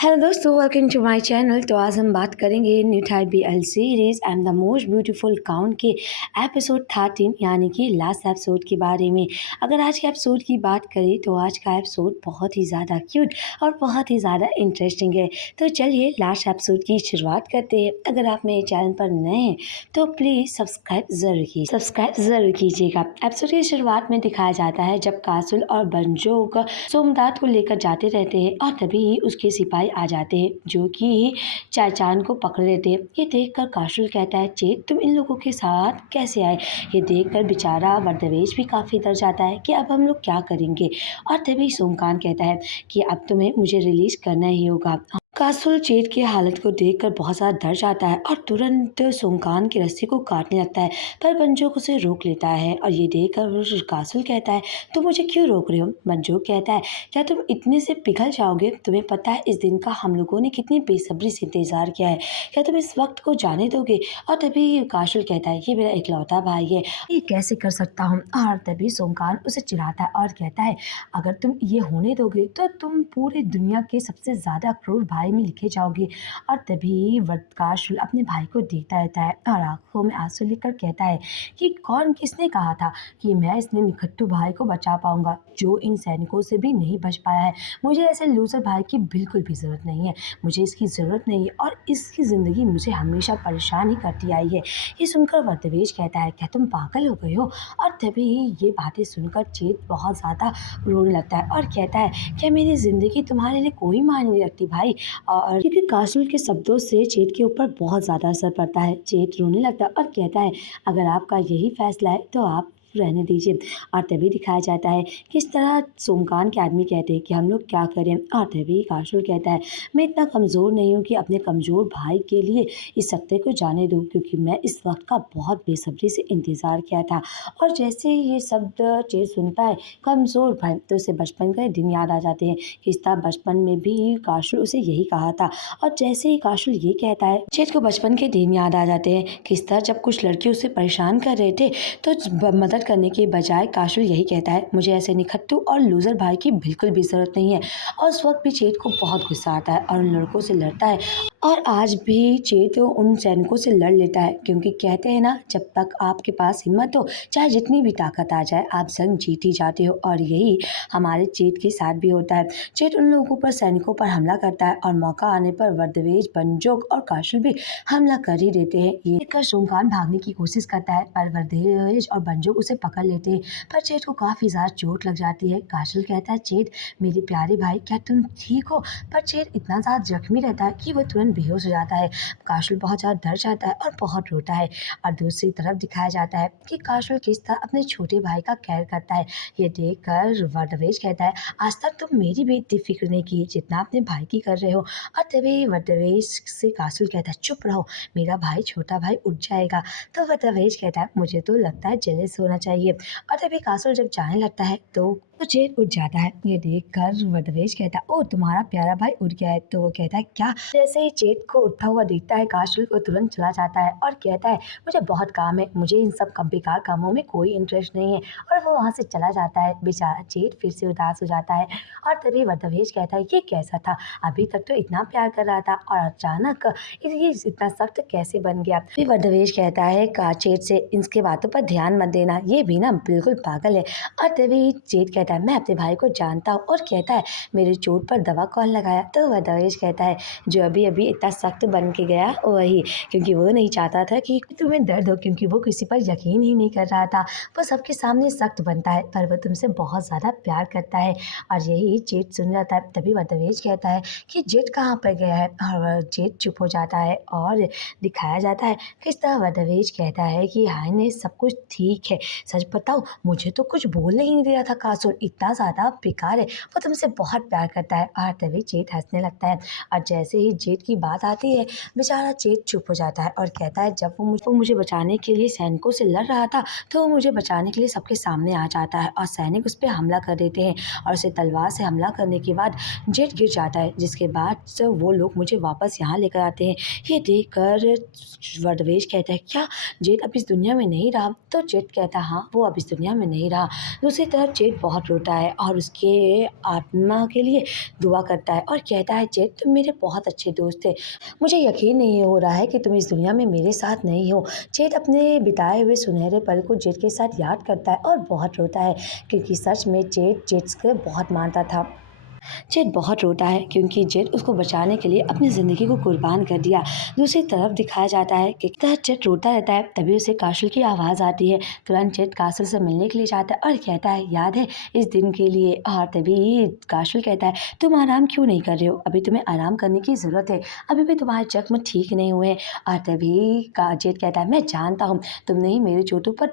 Hello दोस्तों, welcome to my channel. तो आज हम बात करेंगे new type B L series and the most beautiful count के एपिसोड 13 यानी कि लास्ट एपिसोड के बारे में। अगर आज के एपिसोड की बात करें तो आज का एपिसोड बहुत ही ज़्यादा क्यूट और बहुत ही ज़्यादा इंटरेस्टिंग है। तो चलिए लास्ट एपिसोड की शुरुआत करते हैं। अगर आप मेरे चैनल पर नए हैं तो प्लीज़ सब्सक्राइब ज़रूर कीजिएगा। एपिसोड की शुरुआत में दिखाया जाता है जब कासुल और बंजोग सोमदात को लेकर जाते रहते हैं और तभी उसके सिपाही आ जाते हैं जो कि चाचान को पकड़ लेते हैं। ये देखकर काशुल कहता है, चेत तुम इन लोगों के साथ कैसे आए? ये देखकर बेचारा वर्दवेश भी काफ़ी डर जाता है कि अब हम लोग क्या करेंगे। और तभी सोमकान कहता है कि अब तुम्हें मुझे रिलीज करना ही होगा। कासुल चेत की हालत को देखकर बहुत ज़्यादा डर जाता है और तुरंत सोमकान की रस्सी को काटने लगता है, पर बंजोक उसे रोक लेता है। और ये देखकर कासुल कहता है, तुम मुझे क्यों रोक रहे हो? बंजोक कहता है, क्या तुम इतने से पिघल जाओगे? तुम्हें पता है इस दिन का हम लोगों ने कितनी बेसब्री से इंतजार किया है, क्या तुम इस वक्त को जाने दोगे? और तभी कासुल कहता है, ये मेरा इकलौता भाई है, ये कैसे कर सकता हूँ? और तभी सोमकान उसे चिढ़ाता है और कहता है, अगर तुम ये होने दोगे तो तुम पूरी दुनिया के सबसे ज़्यादा क्रूर भाई में लिखे जाओगे। और तभी काशुल अपने भाई को देखता रहता है और आंखों में आंसू लेकर कहता है कि किसने कहा था कि मैं इस निकट्टू भाई को बचा पाऊंगा जो इन सैनिकों से भी नहीं बच पाया है। मुझे ऐसे लूजर भाई की बिल्कुल भी ज़रूरत नहीं है, मुझे इसकी ज़रूरत नहीं है और इसकी ज़िंदगी मुझे हमेशा परेशान ही करती आई है। ये सुनकर वर्दवेश कहता है, क्या तुम पागल हो गए हो? और तभी ये बातें सुनकर चेत बहुत ज़्यादा रोने लगता है और कहता है, क्या मेरी ज़िंदगी तुम्हारे लिए कोई मायने नहीं रखती भाई? और क्योंकि कासुल के शब्दों से चेत के ऊपर बहुत ज़्यादा असर पड़ता है। चेत रोने लगता है और कहता है, अगर आपका यही फैसला है तो आप रहने दीजिए। और तभी दिखाया जाता है किस तरह सोमकान के आदमी कहते हैं कि हम लोग क्या करें। और तभी काशुल कहता है, मैं इतना कमज़ोर नहीं हूँ कि अपने कमज़ोर भाई के लिए इस सत्य को जाने दूँ, क्योंकि मैं इस वक्त का बहुत बेसब्री से इंतज़ार किया था। और जैसे ये शब्द चेत सुनता है कमज़ोर भाई, तो उसे बचपन के दिन याद आ जाते हैं। किस तरह बचपन में भी काशुल उसे यही कहा था। और जैसे ही काशुल ये कहता है, चेत को बचपन के दिन याद आ जाते हैं। किस तरह जब कुछ लड़के उसे परेशान कर रहे थे तो मदद करने के बजाय काशुल यही कहता है, मुझे ऐसे निखट्टू और लूजर भाई की बिल्कुल भी ज़रूरत नहीं है। और उस वक्त भी चेत को बहुत गुस्सा आता है और उन लड़कों से लड़ता है। और आज भी चेत उन सैनिकों से लड़ लेता है, क्योंकि कहते हैं ना, जब तक आपके पास हिम्मत हो, चाहे जितनी भी ताकत आ जाए, आप जंग जीत ही जाते हो। और यही हमारे चेत के साथ भी होता है। चेत उन लोगों पर, सैनिकों पर हमला करता है और मौका आने पर वर्दवेश, बंजोक और काशुल भी हमला कर ही देते हैं। ये देखकर सोमकान भागने की कोशिश करता है, पर वर्दवेश और बंजोक उसे पकड़ लेते हैं। पर चेत को काफ़ी ज़्यादा चोट लग जाती है। काशुल कहता है, चेत मेरे प्यारे भाई, क्या तुम ठीक हो? पर चेत इतना ज़्यादा जख्मी रहता है कि वो तुरंत बेहोश हो जाता है। काशुल बहुत ज़्यादा डर जाता है और बहुत रोता है। और दूसरी तरफ दिखाया जाता है कि काशुल किस तरह अपने छोटे भाई का केयर करता है। ये देखकर वर्दवेश कहता है, आज तक तुम मेरी भी इतनी फिक्र नहीं की जितना अपने भाई की कर रहे हो। और तभी वर्दवेश से काशुल कहता है, चुप रहो, मेरा भाई, छोटा भाई उठ जाएगा। तो वर्दवेश कहता है, मुझे तो लगता है जेलस होना चाहिए। और तभी काशुल जब जाने लगता है तो चेत उठ जाता है। ये देखकर वर्दवेश कहता है, ओ तुम्हारा प्यारा भाई उठ गया है। तो वो कहता है, क्या? जैसे ही चेत को उठता हुआ दिखता है, काशुल को तुरंत चला जाता है और कहता है, मुझे बहुत काम है, मुझे इन सब बेकार कामों में कोई इंटरेस्ट नहीं है। और वो वहाँ से चला जाता है। बेचारा चेत फिर से उदास हो जाता है। और तभी वर्दवेश कहता है, ये कैसा था? अभी तक तो इतना प्यार कर रहा था और अचानक ये इतना सख्त कैसे बन गया? फिर वर्दवेश कहता है चेत से, इनके बातों पर ध्यान मत देना, ये भी ना बिल्कुल पागल है। और तभी चेत कहता है, मैं अपने भाई को जानता हूँ। और कहता है, मेरी चोट पर दवा कौन लगाया? तो वर्दवेश कहता है, जो अभी अभी इतना सख्त बन के गया वही, क्योंकि वो नहीं चाहता था कि तुम्हें दर्द हो, क्योंकि वो किसी पर यकीन ही नहीं कर रहा था। वो सबके सामने सख्त बनता है, पर वो तुमसे बहुत ज़्यादा प्यार करता है। और यही चेत सुन जाता है। तभी वर्दवेश कहता है कि जेट कहाँ पर गया है? और जेट चुप हो जाता है और दिखाया जाता है किस तरह वर्दवेश कहता है कि हाय ने सब कुछ ठीक है, सच बताओ मुझे तो कुछ बोलने ही नहीं दे रहा था कासुल, इतना ज़्यादा बेकार है, वो तुमसे बहुत प्यार करता है। और तभी जेट हंसने लगता है। और जैसे ही जेट की बात आती है, बेचारा चेत चुप हो जाता है और कहता है जब वो मुझे बचाने के लिए सैनिकों से लड़ रहा था, तो वो मुझे बचाने के लिए सबके सामने आ जाता है और सैनिक उस पे हमला कर देते हैं और उसे तलवार से हमला करने के बाद जेट गिर जाता है, जिसके बाद से वो लोग मुझे वापस यहाँ लेकर आते हैं। ये देखकर वर्दवेश कहता है, क्या जेट अब इस दुनिया में नहीं रहा? तो जेट कहता है, हाँ, वो अब इस दुनिया में नहीं रहा। दूसरी तरफ जेट बहुत रोता है और उसके आत्मा के लिए दुआ करता है और कहता है, जेट तुम मेरे बहुत अच्छे दोस्त थे, मुझे यकीन नहीं हो रहा है कि तुम इस दुनिया में मेरे साथ नहीं हो। जेट अपने बिताए हुए सुनहरे पल को जेट के साथ याद करता है और बहुत रोता है, क्योंकि सच में जेट जेट्स को बहुत मानता था। जेट बहुत रोता है क्योंकि जेट उसको बचाने के लिए अपनी ज़िंदगी को कुर्बान कर दिया। दूसरी तरफ दिखाया जाता है कि जेट रोता रहता है, तभी उसे काशल की आवाज़ आती है। तुरंत जेट काशल से मिलने के लिए जाता है और कहता है, याद है इस दिन के लिए? और तभी काशल कहता है, तुम आराम क्यों नहीं कर रहे हो? अभी तुम्हें आराम करने की ज़रूरत है, अभी भी तुम्हारे जख्म ठीक नहीं हुए। और तभी जेट कहता है, मैं जानता हूँ तुमने ही मेरी चोटों पर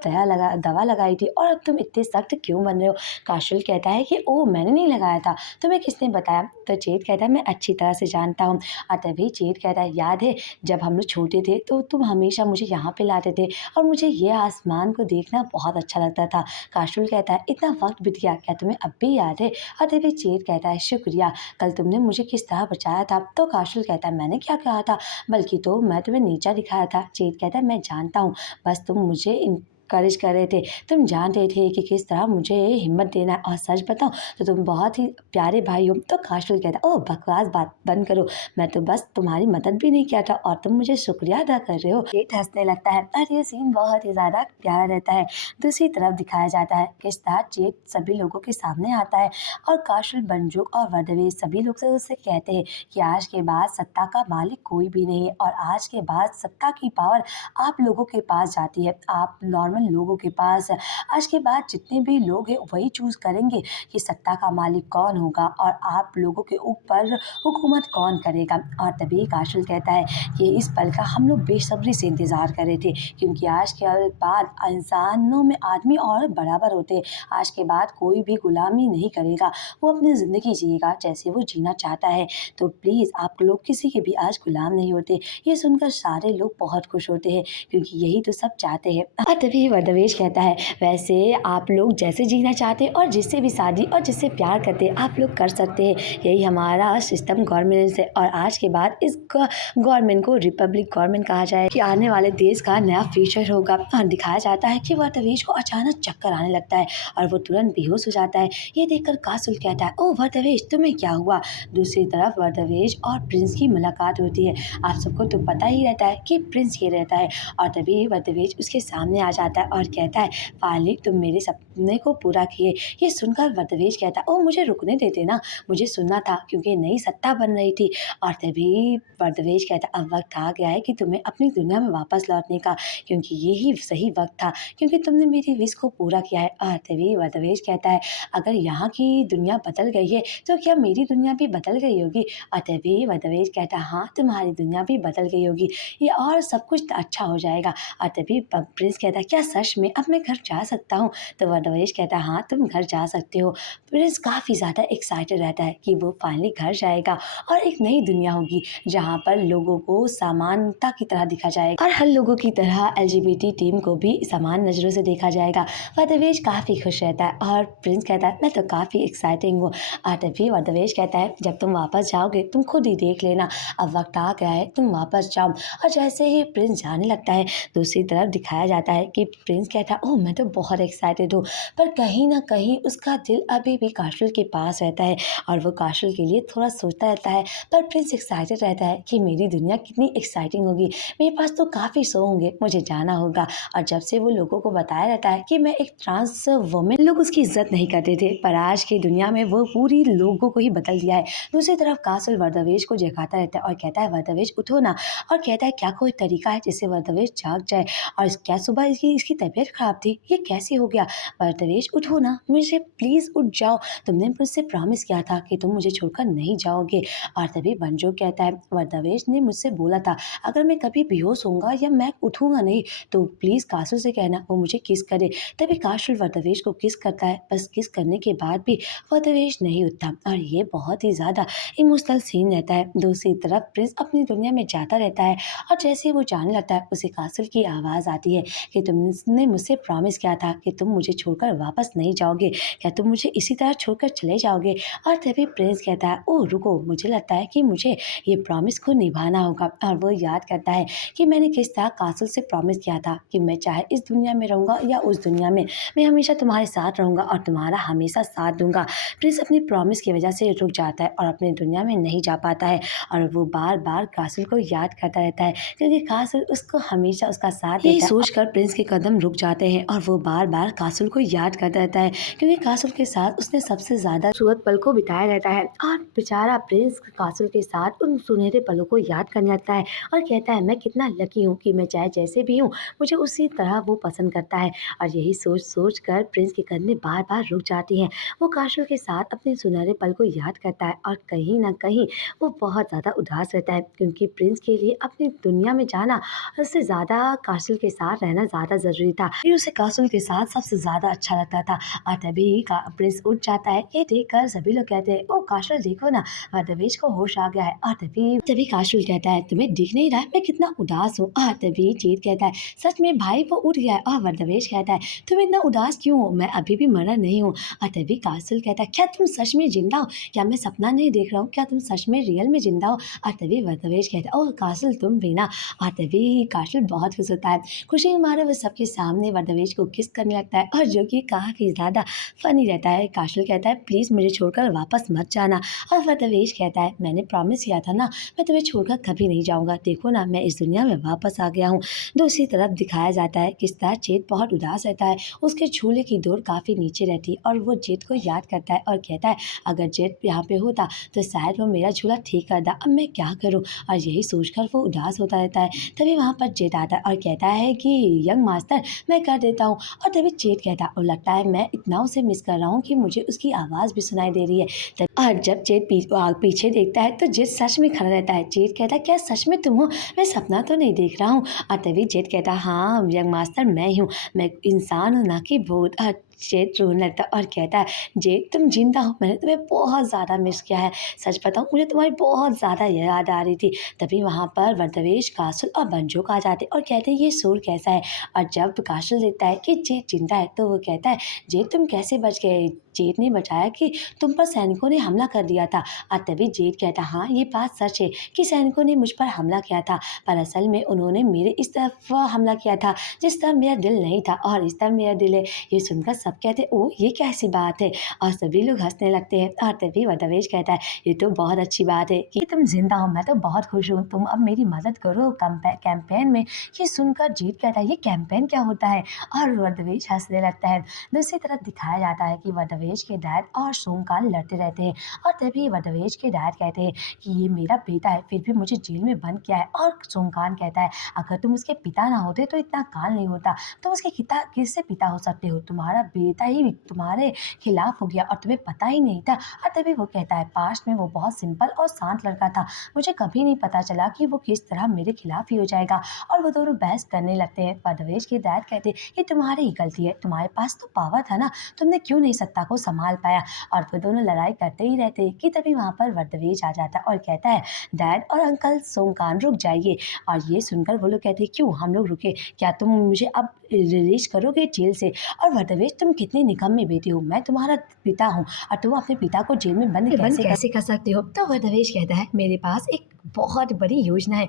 दवा लगाई थी और अब तुम इतने सख्त क्यों बन रहे हो? काशल कहता है कि ओ, मैंने नहीं लगाया था, तुम्हें किसने बताया? तो चेत कहता है, मैं अच्छी तरह से जानता हूँ। और तभी चेत कहता है, याद है जब हम लोग छोटे थे तो तुम हमेशा मुझे यहाँ पे लाते थे और मुझे ये आसमान को देखना बहुत अच्छा लगता था। काशुल कहता है, इतना वक्त बीत गया, क्या तुम्हें अब भी याद है? और तभी चेत कहता है, शुक्रिया, कल तुमने मुझे किस तरह बचाया था। तो काशुल कहता है, मैंने क्या कहा था? बल्कि तो मैं तुम्हें नीचा दिखाया था। चेत कहता है, मैं जानता हूँ, बस तुम मुझे करिश कर रहे थे, तुम जान रहे थे कि किस तरह मुझे हिम्मत देना है। और सच बताऊं तो तुम बहुत ही प्यारे भाई हो। तो काशुल कहता, ओह बकवास बात बंद करो, मैं तो बस तुम्हारी मदद भी नहीं किया था और तुम मुझे शुक्रिया अदा कर रहे हो। जेट हंसने लगता है और ये सीन बहुत ही ज़्यादा प्यारा रहता है। दूसरी तरफ दिखाया जाता है किस तरह जेट सभी लोगों के सामने आता है और काशुल, बंजुक और वर्दवेश सभी लोग से उससे कहते हैं कि आज के बाद सत्ता का मालिक कोई भी नहीं है और आज के बाद सत्ता की पावर आप लोगों के पास जाती है, आप नॉर्मल लोगों के पास। आज के बाद जितने भी लोग हैं वही चूज करेंगे कि सत्ता का मालिक कौन होगा और आप लोगों के ऊपर हुकूमत कौन करेगा। और तभी काशुल कहता है कि इस पल का हम लोग बेसब्री से इंतज़ार कर रहे थे, क्योंकि आज के बाद इंसानों में आदमी और बराबर होते हैं। आज के बाद कोई भी गुलामी नहीं करेगा, वो अपनी ज़िंदगी जिएगा जैसे वो जीना चाहता है। तो प्लीज़ आप लोग किसी के भी आज गुलाम नहीं होते। ये सुनकर सारे लोग बहुत खुश होते हैं, क्योंकि यही तो सब चाहते हैं। और तभी वर्दवेश कहता है, वैसे आप लोग जैसे जीना चाहते हैं और जिससे भी शादी और जिससे प्यार करते हैं आप लोग कर सकते हैं, यही हमारा सिस्टम गवर्नमेंट से। और आज के बाद इस गवर्नमेंट को रिपब्लिक गवर्नमेंट कहा जाए कि आने वाले देश का नया फ्यूचर होगा। और दिखाया जाता है कि वर्दवेश को अचानक चक्कर आने लगता है और वो तुरंत बेहोश हो जाता है। ये देखकर कासुल कहता है, ओ वर्दवेश, तुम्हें क्या हुआ? दूसरी तरफ वर्दवेश और प्रिंस की मुलाकात होती है। आप सबको तो पता ही रहता है कि प्रिंस ये रहता है। और तभी वर्दवेश उसके सामने आ जाता है और कहता है, फाइनली तुम मेरे सपने को पूरा किए। ये सुनकर वर्दवेश कहता है, ओ मुझे रुकने देते ना, मुझे सुनना था क्योंकि नई सत्ता बन रही थी। और तभी वर्दवेश कहता है, अब वक्त आ गया है कि तुम्हें अपनी दुनिया में वापस लौटने का, क्योंकि यही सही वक्त था, क्योंकि तुमने मेरी विश को पूरा किया है। और तभी वर्दवेश कहता है, अगर यहाँ की दुनिया बदल गई है तो क्या मेरी दुनिया भी बदल गई होगी? और तभी वर्दवेश कहता है, हाँ, तुम्हारी दुनिया भी बदल गई होगी, ये और सब कुछ अच्छा हो जाएगा। और तभी प्रिंस कहता है, क्या सच में अब मैं घर जा सकता हूँ? तो वर्दवेश कहता है, हाँ, तुम घर जा सकते हो। प्रिंस काफ़ी ज़्यादा एक्साइटेड रहता है कि वो फाइनली घर जाएगा और एक नई दुनिया होगी जहाँ पर लोगों को समानता की तरह देखा जाएगा और हर लोगों की तरह एलजीबीटी टीम को भी समान नज़रों से देखा जाएगा। वर्दवेश काफ़ी खुश रहता है और प्रिंस कहता है, मैं तो काफ़ी एक्साइटिंग हूँ। और तभी वर्दवेश कहता है, जब तुम वापस जाओगे तुम खुद ही देख लेना, अब वक्त आ गया है, तुम वापस जाओ। और जैसे ही प्रिंस जाने लगता है, दूसरी तरफ दिखाया जाता है कि प्रिंस कहता है, ओह मैं तो बहुत एक्साइटेड हूँ, पर कहीं ना कहीं उसका दिल अभी भी काशुल के पास रहता है और वो काशुल के लिए थोड़ा सोचता रहता है। पर प्रिंस एक्साइटेड रहता है कि मेरी दुनिया कितनी एक्साइटिंग होगी, मेरे पास तो काफ़ी शो होंगे, मुझे जाना होगा। और जब से वो लोगों को बताया रहता है कि मैं एक ट्रांस वुमेन, लोग उसकी इज्जत नहीं करते थे, पर आज की दुनिया में वो पूरी लोगों को ही बदल दिया है। दूसरी तरफ काशुल वर्दवेश को जगाता रहता है और कहता है, वर्दवेश उठो ना। और कहता है, क्या कोई तरीका है जिससे वर्दवेश जाग जाए और क्या सुबह इसकी उसकी तबीयत खराब थी, ये कैसे हो गया? वर्दवेश उठो ना, मुझे प्लीज़ उठ जाओ, तुमने मुझसे प्रॉमिस किया था कि तुम मुझे छोड़कर नहीं जाओगे। और तभी बंजो कहता है, वर्दवेश ने मुझसे बोला था अगर मैं कभी बेहोश होऊँगा या मैं उठूँगा नहीं तो प्लीज़ कासल से कहना वो मुझे किस करे। तभी कासल वर्दवेश को किस करता है, बस किस करने के बाद भी वर्दवेश नहीं उठता और ये बहुत ही ज़्यादा इमोशनल सीन रहता है। दूसरी तरफ प्रिंस अपनी दुनिया में जाता रहता है और जैसे ही वो जाने लगता है उसे कासल की आवाज़ आती है कि तुमने मुझसे प्रॉमिस किया था कि तुम मुझे छोड़कर वापस नहीं जाओगे, क्या तुम मुझे इसी तरह छोड़कर चले जाओगे? और तभी प्रिंस कहता है, ओह रुको, मुझे लगता है कि मुझे ये प्रॉमिस को निभाना होगा। और वो याद करता है कि मैंने किस तरह कासल से प्रॉमिस किया था कि मैं चाहे इस दुनिया में रहूँगा या उस दुनिया में, मैं हमेशा तुम्हारे साथ रहूँगा और तुम्हारा हमेशा साथ दूंगा। प्रिंस अपनी प्रॉमिस की वजह से रुक जाता है और अपनी दुनिया में नहीं जा पाता है और वो बार बार कासल को याद करता रहता है क्योंकि कासल उसको हमेशा उसका साथ देता है। यही सोचकर प्रिंस के कदम रुक जाते हैं और वो बार बार कासल को याद करता रहता है क्योंकि कासल के साथ उसने सबसे ज़्यादा खूबसूरत पल को बिताया रहता है। और बेचारा प्रिंस कासल के साथ उन सुनहरे पलों को याद करने लगता है और कहता है, मैं कितना लकी हूँ कि मैं चाहे जैसे भी हूँ मुझे उसी तरह वो पसंद करता है। और यही सोच सोच कर प्रिंस के कदमें बार बार रुक जाती हैं। वो कासल के साथ अपने सुनहरे पल को याद करता है और कहीं ना कहीं वो बहुत ज़्यादा उदास रहता है क्योंकि प्रिंस के लिए अपनी दुनिया में जाना उससे ज़्यादा कासल के साथ रहना ज़्यादा ज़रूरी था। ये उसे कासल के साथ सबसे ज़्यादा अच्छा लगता था। और तभी प्रिंस उठ जाता है। ये देखकर सभी लोग कहते हैं, ओ कासल देखो ना, वर्दवेश को होश आ गया है। और तभी तभी कासल कहता है, तुम्हें दिख नहीं रहा है मैं कितना उदास हूँ? और तभी जीत कहता है, सच में भाई वो उठ गया है। और वर्दवेश कहता है, तुम इतना उदास क्यों हो? मैं अभी भी मरा नहीं हूँ। और तभी कासल कहता है, क्या तुम सच में जिंदा हो? क्या मैं सपना नहीं देख रहा हूँ? क्या तुम सच में रियल में जिंदा हो? और तभी वर्दवेश कहता है, ओह कासल तुम भी ना। और तभी कासल बहुत खुश होता है। खुशी के मारे वो सबके सामने वर्दवेश को किस करने लगता है और जो कि काफ़ी ज़्यादा फनी रहता है। कासल कहता है, प्लीज़ मुझे छोड़कर वापस मत जाना। और वर्दवेश कहता है, मैंने प्रॉमिस किया था ना, मैं तुम्हें छोड़कर कभी नहीं जाऊँगा। देखो ना, मैं इस दुनिया में वापस आ गया हूँ। दूसरी तरफ दिखाया जाता है किस तरह जेट बहुत उदास रहता है। उसके झूले की डोर काफ़ी नीचे रहती है और वो जेट को याद करता है और कहता है, अगर जेट यहाँ पे होता तो शायद वो मेरा झूला ठीक कर दा। अब मैं क्या करूँ? और यही सोचकर वो उदास होता रहता है। तभी वहाँ पर जेट आता है और कहता है कि यंग मास्टर मैं कर देता हूँ। और तभी जेट कहता है, और लगता है मैं इतना उसे मिस कर रहा हूँ कि मुझे उसकी आवाज़ भी सुनाई दे रही है। और जब जेट पीछे देखता है तो जेट सच में खड़ा रहता है। जेट कहता है, क्या सच में तुम हो? मैं सपना तो नहीं देख रहा हूँ? और तभी जेट कहता है, हाँ यंग मास्टर मैं ही हूँ, मैं इंसान हूँ ना कि भूत। जेट रोने लगता है और कहता है, जेट तुम जिंदा हो, मैंने तुम्हें बहुत ज़्यादा मिस किया है, सच बताऊँ मुझे तुम्हारी बहुत ज़्यादा याद आ रही थी। तभी वहाँ पर वर्दवेश कासल और बंजोक आ जाते और कहते हैं, ये शोर कैसा है? और जब कासल देखता है कि जेट जिंदा है तो वो कहता है, जेट तुम कैसे बच गए? जेट ने बताया कि तुम पर सैनिकों ने हमला कर दिया था। और तभी जेट कहता, हाँ ये बात सच है कि सैनिकों ने मुझ पर हमला किया था, पर असल में उन्होंने मेरे इस तरफ हमला किया था जिस तरफ मेरा दिल नहीं था और इस तरफ मेरा दिल है। ये सुनकर सब कहते हैं, ओ ये कैसी बात है? और सभी लोग हंसने लगते हैं। और तभी वर्दवेश कहता है, ये तो बहुत अच्छी बात है कि तुम जिंदा हो, मैं तो बहुत खुश हूँ, तुम अब मेरी मदद करो कैंपेन में। ये सुनकर जीत कहता है, ये कैंपेन क्या होता है? और वर्दवेश हंसने लगता है। दूसरी तरफ दिखाया जाता है कि वर्दवेश के डैड और सोमकान लड़ते रहते हैं और तभी वर्दवेश के डैड कहते हैं कि ये मेरा बेटा है फिर भी मुझे जेल में बंद किया है। और सोमकान कहता है, अगर तुम उसके पिता ना होते तो इतना काल नहीं होता, तुम उसके किससे पिता हो सकते हो? तुम्हारा बेटा ही तुम्हारे खिलाफ हो गया और तुम्हें पता ही नहीं था। और तभी वो कहता है, पास्ट में वो बहुत सिंपल और शांत लड़का था, मुझे कभी नहीं पता चला कि वो किस तरह मेरे खिलाफ ही हो जाएगा। और वो दोनों बहस करने लगते हैं। वर्दवेश के डैड कहते हैं, ये तुम्हारी ही गलती है, तुम्हारे पास तो पावर था ना, तुमने क्यों नहीं सत्ता को संभाल पाया? और वो दोनों लड़ाई करते ही रहते हैं कि तभी वहाँ पर वर्दवेश आ जाता है और कहता है, डैड और अंकल सोमकान रुक जाइए। और ये सुनकर वो लोग कहते हैं, क्यों हम लोग रुके? क्या तुम मुझे अब रिलीज करोगे जेल से? और वर्दवेश तुम कितने निकम्मे बेटे हो, मैं तुम्हारा पिता हूँ और तुम अपने पिता को जेल में बंद कैसे कर सकते हो? तो वर्दवेश कहता है, मेरे पास एक बहुत बड़ी योजना है,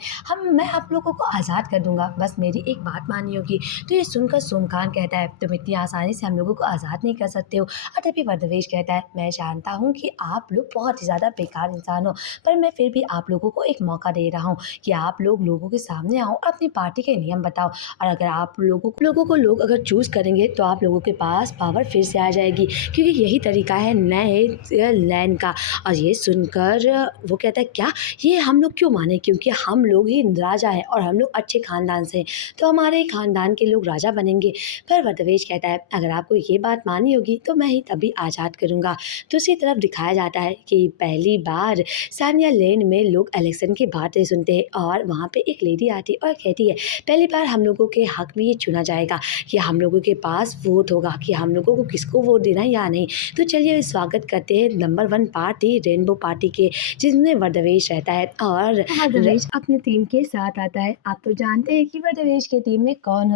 मैं आप लोगों को आज़ाद कर दूंगा, बस मेरी एक बात मानी होगी। तो ये सुनकर सोमकान कहता है, तुम इतनी आसानी से हम लोगों को आज़ाद नहीं कर सकते हो। और तभी वर्दवेश कहता है, मैं जानता हूँ कि आप लोग बहुत ही ज़्यादा बेकार इंसान हो, पर मैं फिर भी आप लोगों को एक मौका दे रहा हूँ कि आप लोगों के सामने आओ, अपनी पार्टी के नियम बताओ, और अगर आप लोगों को लोग अगर चूज़ करेंगे तो आप लोगों के पास पावर फिर से आ जाएगी, क्योंकि यही तरीका है नए लैंड का। और ये सुनकर वो कहता है, क्या ये हम लोग लोग क्यों माने, क्योंकि हम लोग ही राजा हैं और हम लोग अच्छे खानदान से हैं, तो हमारे ही खानदान के लोग राजा बनेंगे। पर वरदवेश कहता है अगर आपको ये बात माननी होगी तो मैं ही तभी आज़ाद करूँगा। दूसरी तरफ दिखाया जाता है कि पहली बार सानिया लेन में लोग इलेक्शन की बातें सुनते हैं और वहाँ पे एक लेडी आती है और कहती है पहली बार हम लोगों के हक में ये चुना जाएगा कि हम लोगों के पास वोट होगा कि हम लोगों को किसको वोट देना है या नहीं। तो चलिए स्वागत करते हैं नंबर 1 पार्टी रेनबो पार्टी के, जिसमें वरदवेश रहता है और वरदवेश अपनी टीम के साथ आता है। आप तो जानते हैं कि वरदवेश की टीम में कौन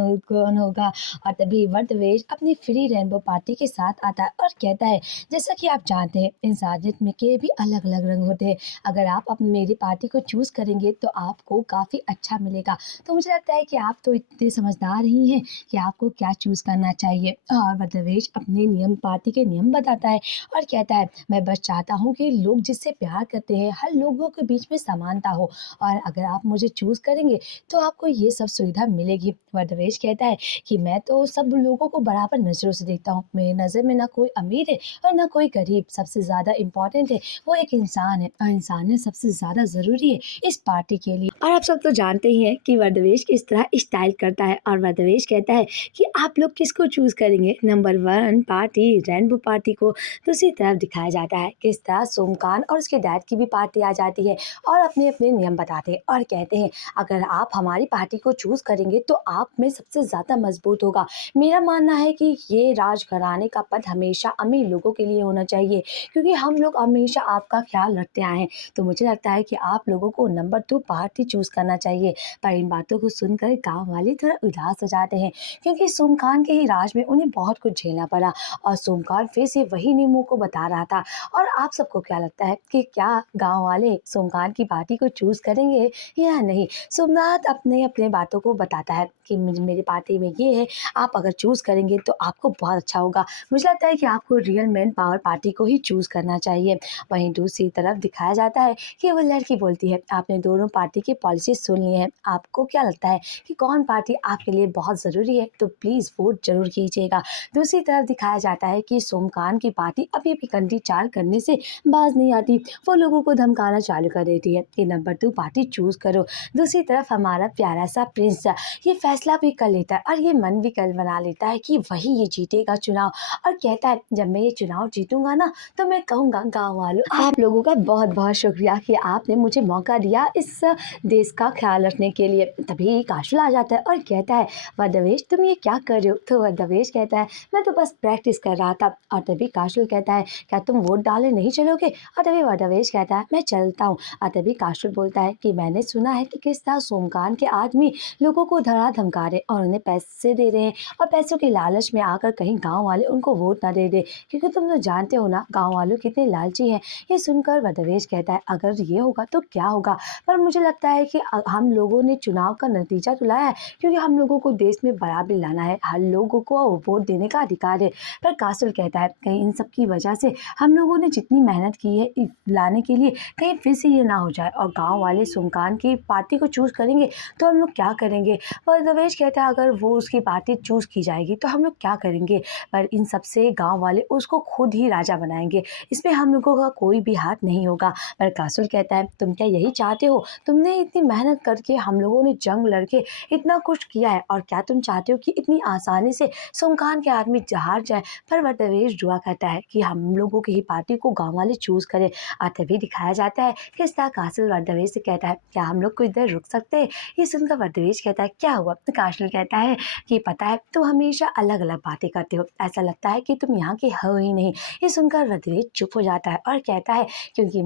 होगा। और तभी वरदवेश अपनी फ्री रेनबो पार्टी के साथ आता है और कहता है जैसा कि आप जानते हैं इंसानियत में के भी अलग अलग रंग होते हैं, अगर आप मेरी पार्टी को चूज करेंगे तो आपको काफ़ी अच्छा मिलेगा। तो मुझे लगता है कि आप तो इतने समझदार ही हैं कि आपको क्या चूज करना चाहिए। और वरदवेश अपने नियम पार्टी के नियम बताता है और कहता है मैं बस चाहता हूँ कि लोग जिससे प्यार करते हैं हर लोगों के बीच में समानता हो, और अगर आप मुझे चूज करेंगे तो आपको ये सब सुविधा मिलेगी। वरदवेश कहता है कि मैं तो सब लोगों को बराबर नज़रों से देखता हूँ, मेरी नज़र में ना कोई अमीर है और ना कोई गरीब, सबसे ज़्यादा इम्पोर्टेंट है वो एक इंसान है और इंसानियत सबसे ज़्यादा ज़रूरी है इस पार्टी के लिए। और आप सब तो जानते ही हैं कि वरदवेश किस तरह स्टाइल करता है और वरदवेश कहता है कि आप लोग किसको चूज करेंगे, नंबर 1 पार्टी रेनबो पार्टी को। दूसरी तरफ दिखाया जाता है किस तरह सोमकान और उसके डैड की भी पार्टी आ जाती है और अपने अपने नियम बताते हैं और कहते हैं अगर आप हमारी पार्टी को चूज करेंगे तो आप में सबसे ज़्यादा मजबूत होगा। मेरा मानना है कि ये राजघराने का पद हमेशा अमीर लोगों के लिए होना चाहिए, क्योंकि हम लोग हमेशा आपका ख्याल रखते आए हैं। तो मुझे लगता है कि आप लोगों को नंबर 2 पार्टी चूज करना चाहिए। पर इन बातों को सुनकर गांव वाले थोड़ा उदास हो जाते हैं, क्योंकि सोमखान के ही राज में उन्हें बहुत कुछ झेलना पड़ा और सोमखान फिर से वही नियमों को बता रहा था। और आप सबको क्या लगता है कि क्या गांव वाले सोमखान की पार्टी को चूज करेंगे या नहीं? सोमनाथ अपने अपने बातों को बताता है कि मेरी पार्टी में ये है, आप अगर चूज करेंगे तो आपको बहुत अच्छा होगा। मुझे लगता है कि आपको रियल मैन पावर पार्टी को ही चूज करना चाहिए। वहीं दूसरी तरफ दिखाया जाता है कि वो लड़की बोलती है आपने दोनों पार्टी की पॉलिसी सुन ली है, आपको क्या लगता है कि कौन पार्टी आपके लिए बहुत ज़रूरी है, तो प्लीज़ वोट जरूर कीजिएगा। दूसरी तरफ दिखाया जाता है कि सोमकान की पार्टी अभी भी कंट्री चाल करने से बाज नहीं आती, वो लोगों को धमकाना चालू कर देती है कि नंबर 2 पार्टी चूज करो। दूसरी तरफ हमारा प्यारा सा प्रिंस ये फैसला भी कर लेता है और ये मन भी कर बना लेता है कि वही ये जीतेगा चुनाव, और कहता है जब मैं ये चुनाव जीतूंगा ना तो मैं कहूँगा गाँव वालों आप लोगों का बहुत बहुत शुक्रिया कि आपने मुझे मौका दिया इस देश का ख्याल रखने के लिए। तभी काशुल आ जाता है और कहता है वरदवेश तुम ये क्या कर रहे हो? तो वरदवेश कहता है मैं तो बस प्रैक्टिस कर रहा था। और तभी काशुल कहता है क्या तुम वोट डालने नहीं चलोगे? और तभी वरदवेश कहता है मैं चलता हूँ। और तभी काशुल बोलता है कि मैंने सुना है कि किस तरह सोमकान के आदमी लोगों को धरा धमका रहे और उन्हें पैसे दे रहे हैं और पैसों के लालच में आकर कहीं गाँव वाले उनको वोट ना दे दे, क्योंकि तुम तो जानते हो ना गाँव वालों कितने लालची हैं। ये सुनकर वरदवेश कहता है अगर ये होगा तो क्या होगा, पर मुझे लगता है कि हम लोगों ने चुनाव का नतीजा तो लाया है, क्योंकि हम लोगों को देश में बराबरी लाना है, हर लोगों को वोट देने का अधिकार है। पर कासल कहता है कहीं इन सब की वजह से हम लोगों ने जितनी मेहनत की है लाने के लिए कहीं फिर से ये ना हो जाए और गाँव वाले सोमकान की पार्टी को चूज करेंगे तो हम लोग क्या करेंगे। वरदवेश कहता है अगर वो उसकी पार्टी चूज की जाएगी तो हम लोग क्या करेंगे, पर इन सबसे गाँव वाले उसको खुद ही राजा बनाएंगे, इसमें हम लोगों का कोई भी हाथ नहीं होगा। पर कासुल कहता है तुम क्या यही चाहते हो? तुमने इतनी मेहनत करके हम लोगों ने जंग लड़के इतना कुछ किया है और क्या तुम चाहते हो कि इतनी आसानी से सोमखान के आदमी हार जाए? पर वरदवेश दुआ करता है कि हम लोगों की ही पार्टी को गाँव वाले चूज करें। और तभी दिखाया जाता है कि इस तरह कासल वरदवेश से कहता है क्या हम लोग कुछ देर रुक सकते हैं? ये सुनकर वरदवेश कहता है क्या हुआ? तो कासल कहता है कि पता है तुम हमेशा अलग अलग बातें करते हो, ऐसा लगता है कि तुम यहाँ के हो ही नहीं। ये सुनकर वरदवेश चुप हो जाता है और कहता है क्योंकि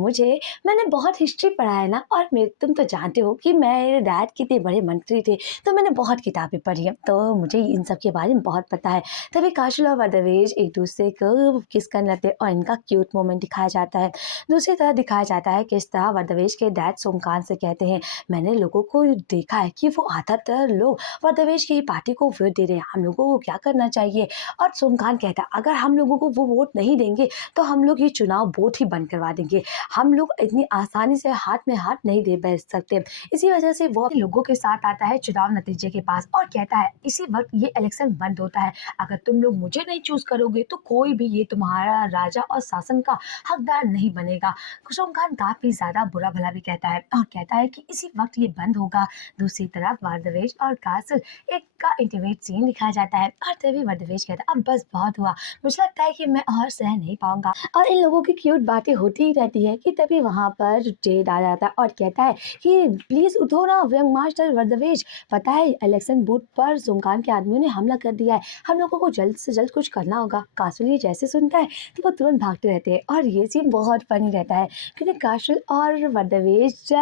मैंने बहुत हिस्ट्री पढ़ा है ना, और तुम तो जानते हो कि मेरे डैड कितने बड़े मंत्री थे, तो मैंने बहुत किताबें पढ़ी है, तो मुझे इन सब के बारे में बहुत पता है। तभी काशुल और वरदवेश एक दूसरे को किस करने लगते हैं और इनका क्यूट मोमेंट दिखाया जाता है। दूसरी तरह दिखाया जाता है कि इस तरह वरदवेश के डैड सोमकान से कहते हैं मैंने लोगों को देखा है कि वो आधातर लोग वरदवेश की पार्टी को वोट दे रहे हैं, हम लोगों को क्या करना चाहिए? और सोमकान कहता है अगर हम लोगों को वो वोट नहीं देंगे तो हम लोग ये चुनाव वोट ही बंद करवा देंगे, हम लोग इतनी आसानी से हाथ में हाथ नहीं दे बैठ सकते। इसी वजह से वो लोगों के साथ आता है चुनाव नतीजे के पास और कहता है इसी वक्त ये इलेक्शन बंद होता है, अगर तुम लोग मुझे नहीं चूज करोगे तो कोई भी ये तुम्हारा राजा और शासन का हकदार नहीं बनेगा। खुशम खान काफी ज्यादा बुरा भला भी कहता है और कहता है कि इसी वक्त ये बंद होगा। दूसरी तरफ वर्दवेश और कासल एक का इंटीमेट सीन दिखाया जाता है और तभी वर्दवेश कहता है अब बस बहुत हुआ, मुझे लगता है कि मैं और सह नहीं पाऊंगा। और इन लोगों की क्यूट बातें होती ही रहती है कि तभी वहां पर जेड आ जाता है और कहता है कि प्लीज उठो ना यंग मास्टर वर्दवेश, पता है इलेक्शन बूथ पर सुमकान के आदमियों ने हमला कर दिया है, हम लोगों को जल्द से जल्द कुछ करना होगा। कासल ये जैसे सुनता है तो वो तुरंत भागते रहते हैं और ये सीन बहुत फनी रहता है क्योंकि कासल और वर्दवेश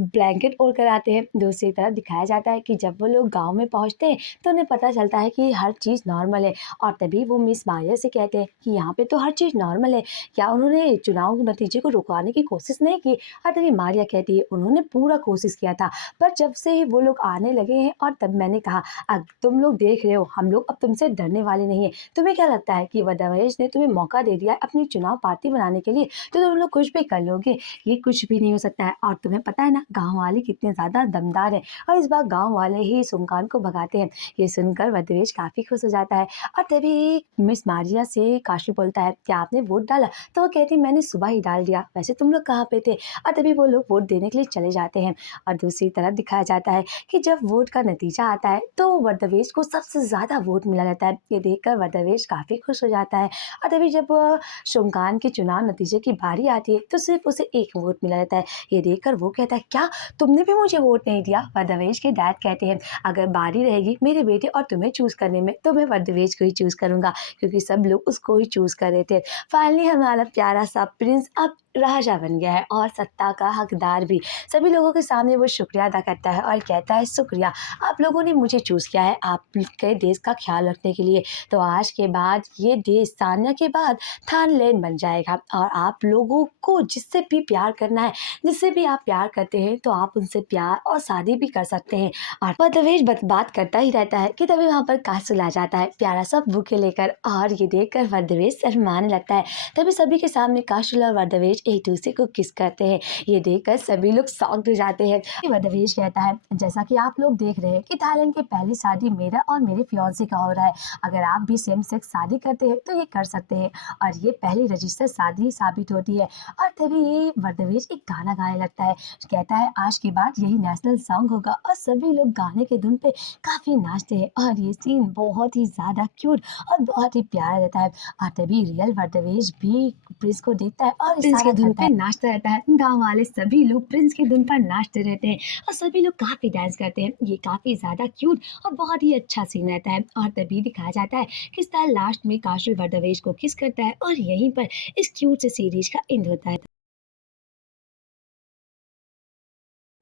ब्लैंकेट ओढ़ कर आते हैं। दूसरी तरफ दिखाया जाता है कि जब वो लोग गांव में पहुंचते हैं तो उन्हें पता चलता है कि हर चीज़ नॉर्मल है और तभी वो मिस मारिया से कहते हैं कि यहाँ पे तो हर चीज़ नॉर्मल है, क्या उन्होंने चुनाव नतीजे को रुकवाने की कोशिश नहीं की। और तभी मारिया कहती है उन्होंने पूरा कोशिश किया था, पर जब से ही वो लोग आने लगे हैं और तब मैंने कहा अब तुम लोग देख रहे हो हम लोग अब तुमसे डरने वाले नहीं है। तुम्हें क्या लगता है कि वर्दवेश ने तुम्हें मौका दे दिया अपनी चुनाव पार्टी बनाने के लिए तो तुम लोग कुछ भी कर लोगे? ये कुछ भी नहीं हो सकता है। और तुम्हें पता है ना गाँव वाले कितने ज़्यादा दमदार हैं और इस बार गाँव वाले ही सुमकान को भगाते हैं। ये सुनकर वर्दवेश काफ़ी खुश हो जाता है और तभी मिस मारिया से काशी बोलता है क्या आपने वोट डाला? तो वो कहती मैंने सुबह ही डाल दिया, वैसे तुम लोग कहाँ पे थे? और तभी वो लोग वोट देने के लिए चले जाते हैं। और दूसरी तरफ दिखाया जाता है कि जब वोट का नतीजा आता है तो वर्दवेश को सबसे ज़्यादा वोट मिला रहता है। ये देखकर वर्दवेश काफ़ी खुश हो जाता है और तभी जब शुमकान के चुनाव नतीजे की बारी आती है तो सिर्फ उसे एक वोट मिला रहता है। ये देखकर वो कहता है क्या तुमने भी मुझे वोट नहीं दिया? वर्दवेश के डैड कहते हैं अगर बारी रहेगी मेरे बेटे और तुम्हें चूज करने में तो मैं वर्दवेश को ही चूज करूंगा क्योंकि सब लोग उसको ही चूज कर रहे थे। फाइनली हमारा प्यारा सा प्रिंस अब राजा बन गया है और सत्ता का हकदार भी। सभी लोगों के सामने वो शुक्रिया अदा करता है और कहता है शुक्रिया, आप लोगों ने मुझे चूज किया है आपके देश का ख्याल रखने के लिए। तो आज के बाद ये देश सान्या के बाद थाईलैंड बन जाएगा और आप लोगों को जिससे भी प्यार करना है, जिससे भी आप प्यार करते हैं तो आप उनसे प्यार और शादी भी कर सकते हैं। और वर्दवेश बात करता ही रहता है कि तभी वहाँ पर कासल आ जाता है प्यारा सा बुके लेकर और ये देखकर वर्दवेश शर्माने लगता है। तभी सभी के सामने कासल और वर्दवेश एक दूसरे को किस करते हैं। ये देखकर सभी लोग शॉक्ड हो जाते हैं। वर्दवेश कहता है जैसा कि आप लोग देख रहे हैं कि थाईलैंड की पहली शादी मेरा और मेरे फियांसे का हो रहा है, अगर आप भी सेम सेक्स शादी करते हैं तो ये कर सकते हैं और ये पहली रजिस्टर्ड शादी साबित होती है। और तभी वर्दवेश एक गाना गाने लगता है, कहता है आज के बाद यही नेशनल सॉन्ग होगा और सभी लोग गाने के धुन पे काफी नाचते हैं और ये सीन बहुत ही ज्यादा क्यूट और बहुत ही प्यारा रहता है। और तभी रियल वर्दवेश भी प्रिंस को देखता है और प्रिंस के धुन पे नाचता रहता है। गांव वाले सभी लोग प्रिंस के धुन पर नाचते रहते हैं और सभी लोग काफी डांस करते हैं। ये काफी ज्यादा क्यूट और बहुत ही अच्छा सीन रहता है। और तभी दिखाया जाता है किस तरह लास्ट में कासल वर्दवेश को किस करता है और यहीं पर इस क्यूट से सीरीज का एंड होता है।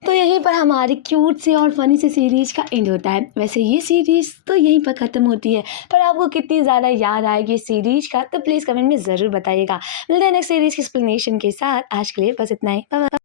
तो यहीं पर हमारी क्यूट से और फनी से सीरीज का एंड होता है। वैसे ये सीरीज तो यहीं पर ख़त्म होती है, पर आपको कितनी ज़्यादा याद आएगी सीरीज का तो प्लीज़ कमेंट में ज़रूर बताइएगा। मिलते हैं नेक्स्ट सीरीज की एक्सप्लेनेशन के साथ। आज के लिए बस इतना ही। Bye bye.